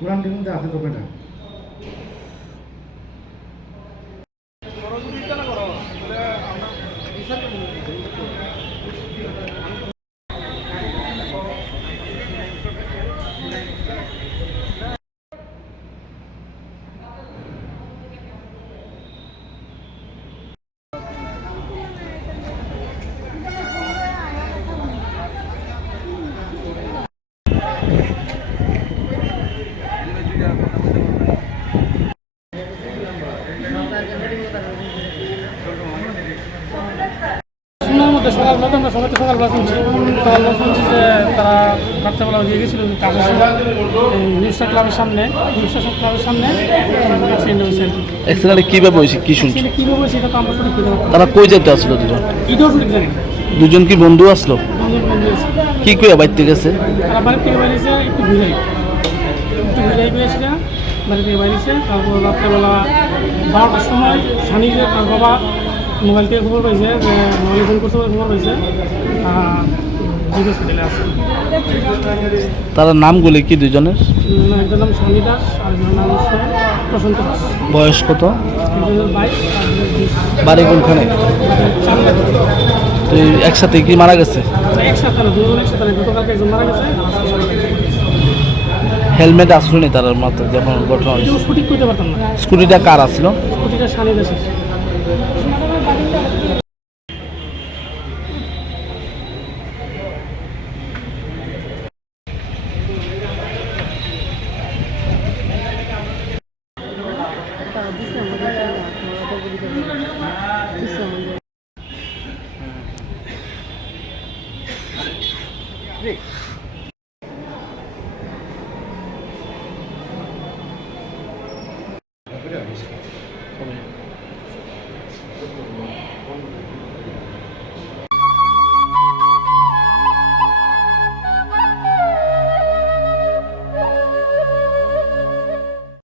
কোরআনটির মধ্যে আছে তবে না সকালবেলা আমরা সকালবেলা শুনছি যে তারা রাত্রেবেলা দিয়ে গেছিল নিউজ ক্লাবের সামনে অ্যাক্সিডেন্টে কীভাবে হয়েছে কি শুনছি কীভাবে হয়েছে এটা তো আমরা সঠিক তারা কই যেতে আসলো দুজন এটাও সঠিক জানি দুজন কি বন্ধু আসলো কি করে বাড়িতে গেছে তারা বাড়ির থেকে বেরিয়েছে একটু ভিড়াই পেয়েছে বাড়ি থেকে বেরিয়েছে তারপর রাত্রেবেলা 12টার সময় স্বামীকে তার বাবা মোবাইল থেকে খবর পাইছে যে মোবাইলে ফোন করতে খবর পাইছে হসপিটালে আছে। তারা নামগুলি কি দুজনের? একজনের নাম স্বামী দাস আর একজনের নাম হচ্ছে প্রশান্ত দাস। বয়স কত? একজনের 22 বাড়ি কোনখানে? তো একসাথে কি মারা গেছে? একসাথে না, দুজন একসাথে না, গতকালকে একজন মারা গেছে। হেলমেট আসলো নি তার মাত্র যখন ঘটনা হয়েছে? সঠিক করতে পারতাম না। স্কুটিটা কার আসলো? স্কুটিটা স্বামী দাসের। Okay.